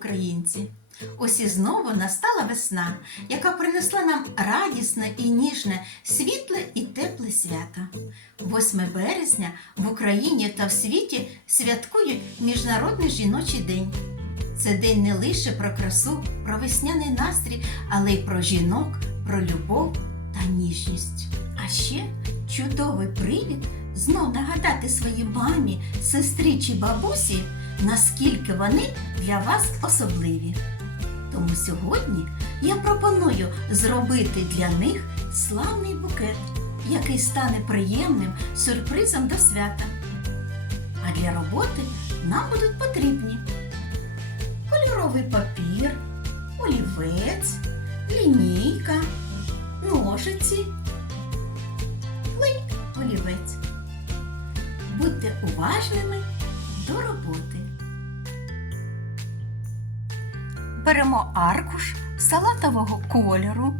українці. Ось і знову настала весна, яка принесла нам радісне і ніжне, світле і тепле свято. 8 березня в Україні та в світі святкують Міжнародний жіночий день. Це день не лише про красу, про весняний настрій, але й про жінок, про любов та ніжність. А ще чудовий привід знов нагадати своїй мамі, сестрі чи бабусі, наскільки вони для вас особливі. Тому сьогодні я пропоную зробити для них славний букет, який стане приємним сюрпризом до свята. А для роботи нам будуть потрібні кольоровий папір, олівець, лінійка, ножиці, клей, олівець. Будьте уважними до роботи. Беремо аркуш салатового кольору,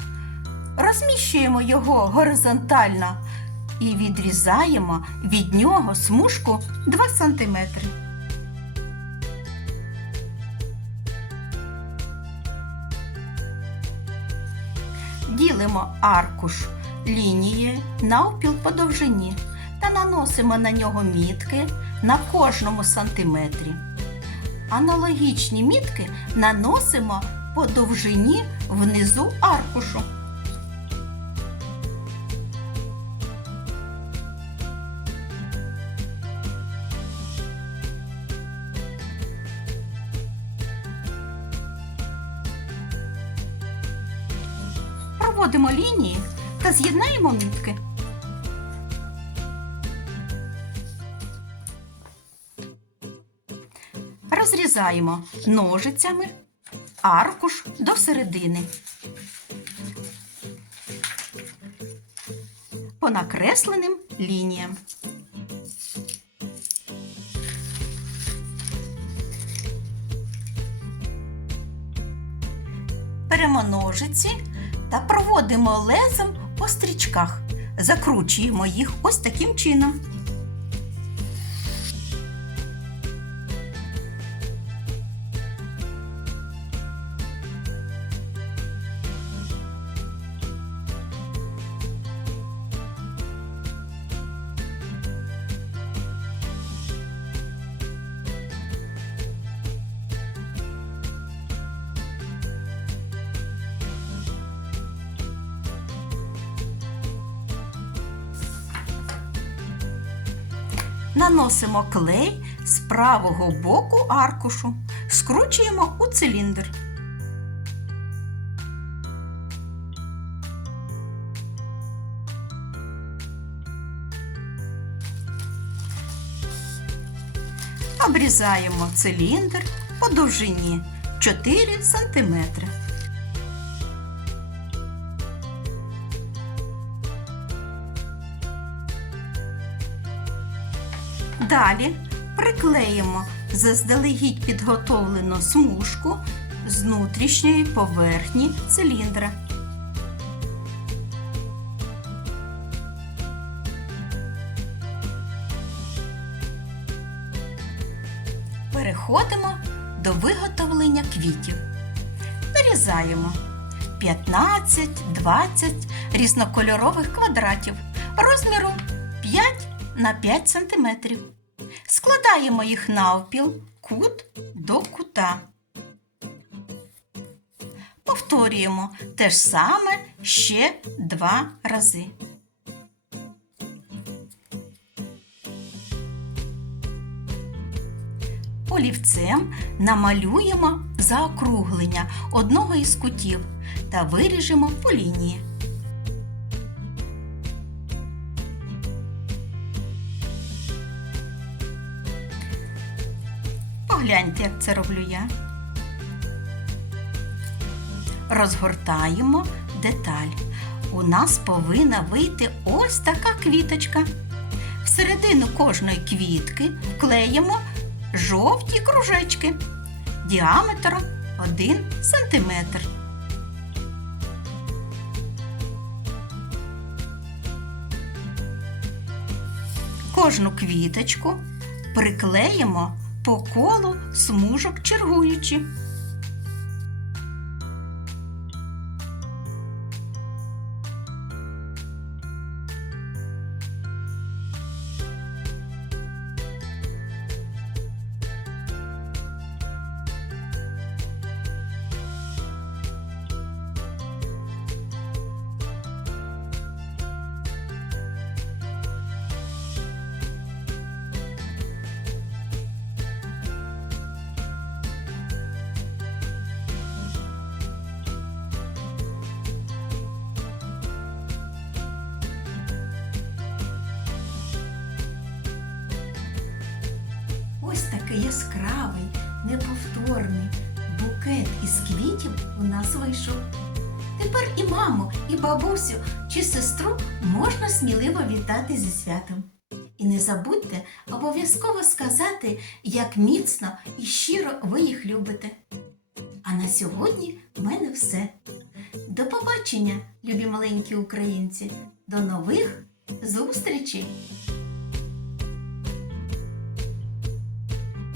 розміщуємо його горизонтально і відрізаємо від нього смужку 2 см. Ділимо аркуш лінією навпіл по довжині та наносимо на нього мітки на кожному сантиметрі. Аналогічні мітки наносимо по довжині внизу аркушу. Проводимо лінії та з'єднаємо мітки. Розрізаємо ножицями аркуш до середини. По накресленим лініям. Беремо ножиці та проводимо лезом по стрічках. Закручуємо їх ось таким чином. Наносимо клей з правого боку аркушу, скручуємо у циліндр. Обрізаємо циліндр по довжині 4 см. Далі приклеїмо заздалегідь підготовлену смужку з внутрішньої поверхні циліндра. Переходимо до виготовлення квітів. Нарізаємо 15-20 різнокольорових квадратів розміру 5 на 5 см. Складаємо їх навпіл кут до кута. Повторюємо те ж саме ще два рази. Олівцем намалюємо заокруглення одного із кутів та виріжемо по лінії. Погляньте, як це роблю я. Розгортаємо деталь. У нас повинна вийти ось така квіточка. Всередину кожної квітки вклеїмо жовті кружечки діаметром 1 см. Кожну квіточку приклеїмо по колу смужок чергуючи. Такий яскравий, неповторний букет із квітів у нас вийшов. Тепер і маму, і бабусю чи сестру можна сміливо вітати зі святом. І не забудьте обов'язково сказати, як міцно і щиро ви їх любите. А на сьогодні в мене все. До побачення, любі маленькі українці, до нових зустрічей!